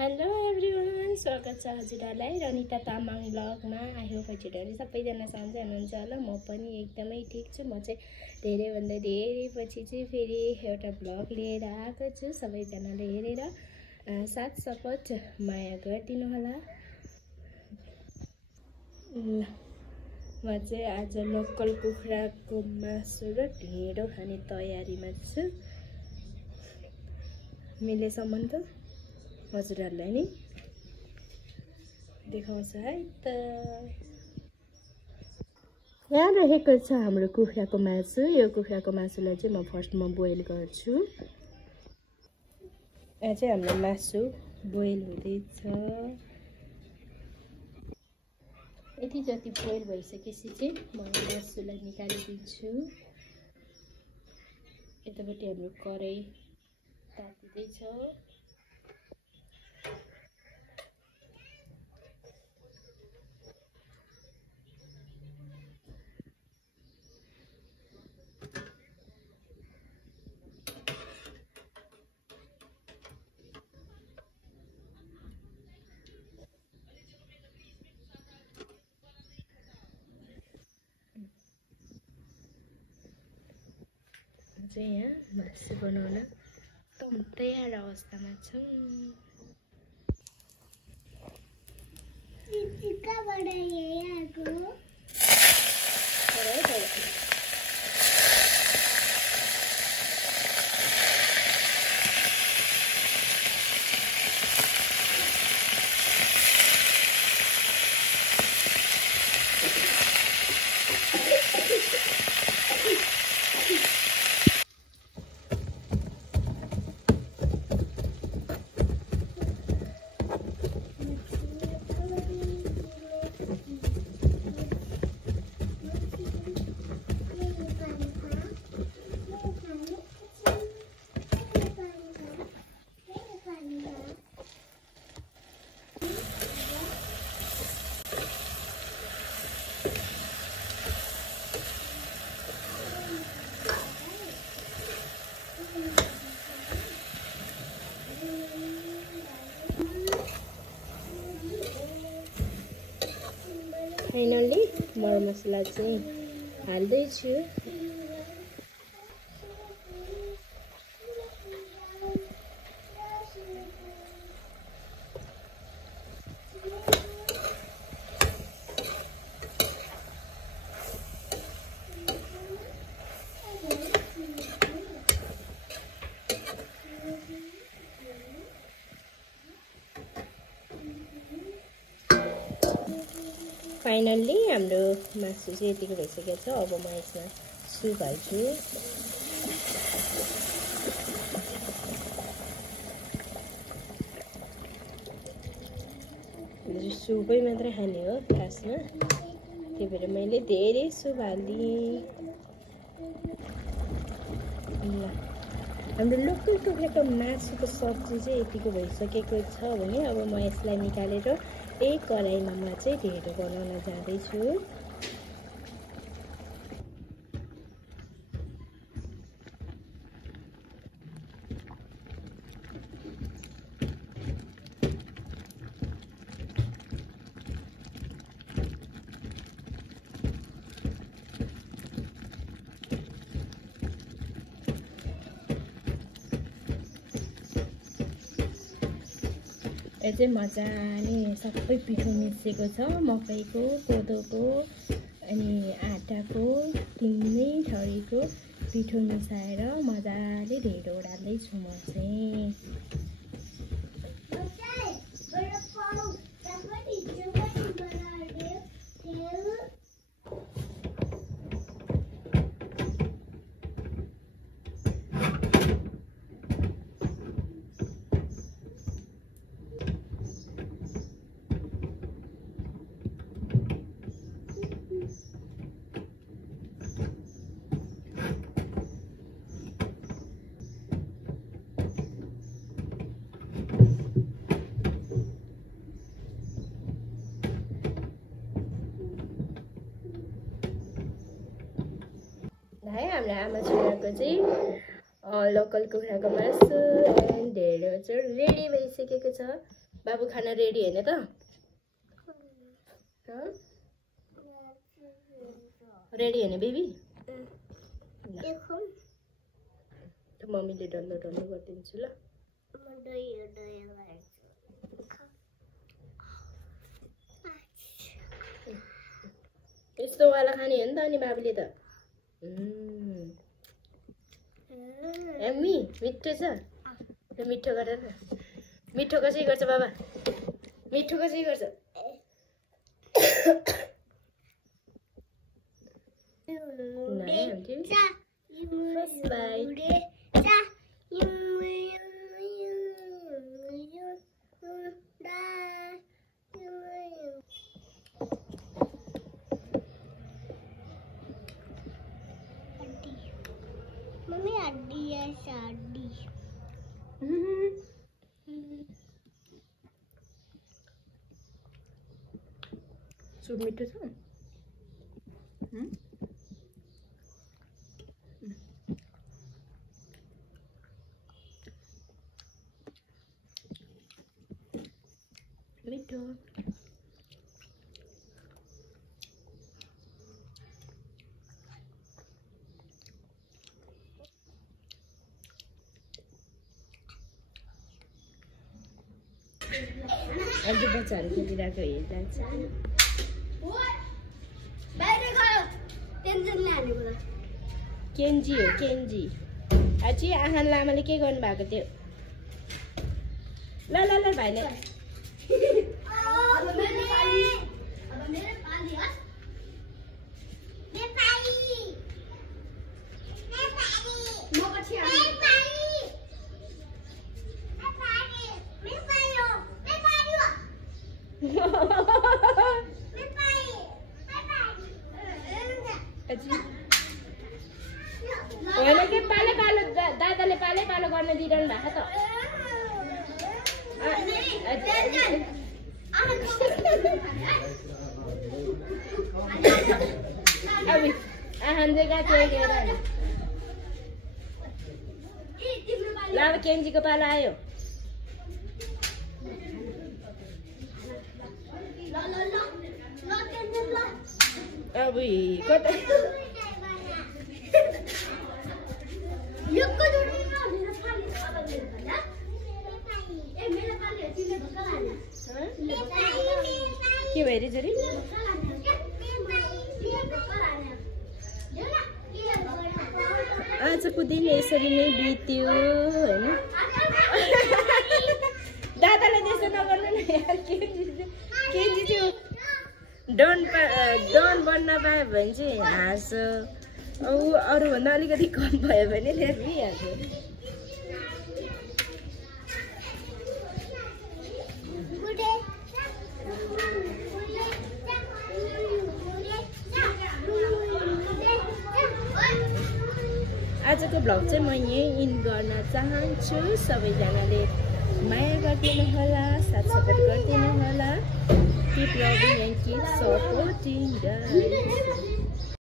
Hello everyone, स्वागत छ हजुरहरूलाई रनिता तामाङ ब्लगमा। आई होप हजुरहरू सबैजना सन्चै हुनुहुन्छ होला। म पनि एकदमै ठिक छु। म चाहिँ धेरैभन्दा धेरै पछि चाहिँ फेरि एउटा ब्लग लिएर आएको छु। सबैजनाले हेरेर साथ सपोर्ट माया गरिदिनु होला। म चाहिँ आज लोकल कुखुराको मासु र ढेँडो खाने तयारीमा छु। मिलेसम्म त हजुरहरूलाई नि देखाउँछ है त। यहाँ रहेको छ हाम्रो कुखुराको मासु। यो कुखुराको मासुलाई चाहिँ म फर्स्टमा बोइल गर्छु। यहाँ चाहिँ हाम्रो मासु बोइल हुँदैछ। यति जति बोइल भइसकेपछि चाहिँ म मासुलाई निकालिदिन्छु। यतापट्टि हाम्रो कराई तातिँदैछ। चाहिँ यहाँ मासु बनाउन एकदम तयार अवस्थामा छौँ। फाइनली मर मसला चाहिँ हाल्दैछु। फाइनल्ली हाम्रो मासु चाहिँ यतिको भइसकेको छ। अब म यसमा सुप हाल्छु। सुपै मात्रै खाने हो खासमा, त्यही भएर मैले धेरै सुप हालिदिएँ। ल, हाम्रो लोकल कुखुराको मासुको सब्जी चाहिँ यतिको भइसकेको छ भने अब म यसलाई निकालेर एक कराईमा म चाहिँ ढेँडो बनाउन जाँदैछु। यो चाहिँ मजाले सबै पिठो मिसिएको छ। मकैको, कोदोको अनि आटाको तिनै थरीको पिठो मिसाएर मजाले ढेँडो डाल्दैछु म चाहिँ। है हाम्रो आमा छोराको चाहिँ लोकल कुखुराको मासु एन्ड ढेँडो चाहिँ रेडी भइसकेको छ। बाबु खाना रेडी हैन त रेडी हैन बेबी मम्मीले डल्लो डल्लो गरिदिन्छु ल यस्तो वाला खाने हो नि त अनि बाबुले त एम्मी मिठो छ ल मिठो गरेर मिठो कसरी गर्छ बाबा मिठो कसरी गर्छ मम्मी हड्डी है शादी सूप मिठो छ मिठो अझै बच्चाहरू खेलिरहेको हेर्दा चाहिँ केन्जी हो केन्जी अझै आहान लामाले के गर्नु भएको थियो ल ल ल भाइले होइन के पाले पालो दादाले पाले पालो गर्न दिइरहनु भएको त आहान चाहिँ गएको हेर ल अब केन्जीको पालो आयो अब कता के भयो रे छोरी आजको दिन यसरी नै बित्यो होइन दादालाई त्यस्तो नगर्नु न यार केजी त्यो डन बन्न पायो भने चाहिँ हाँस अरूभन्दा अलिकति कम भयो भने ल्याइहाल्छ आजको भ्लग चाहिँ म यहीँ इन गर्न चाहन्छु सबैजनाले माया गरिदिनु होला साथ सपोर्ट गरिदिनु होला keep loving and keep supporting guys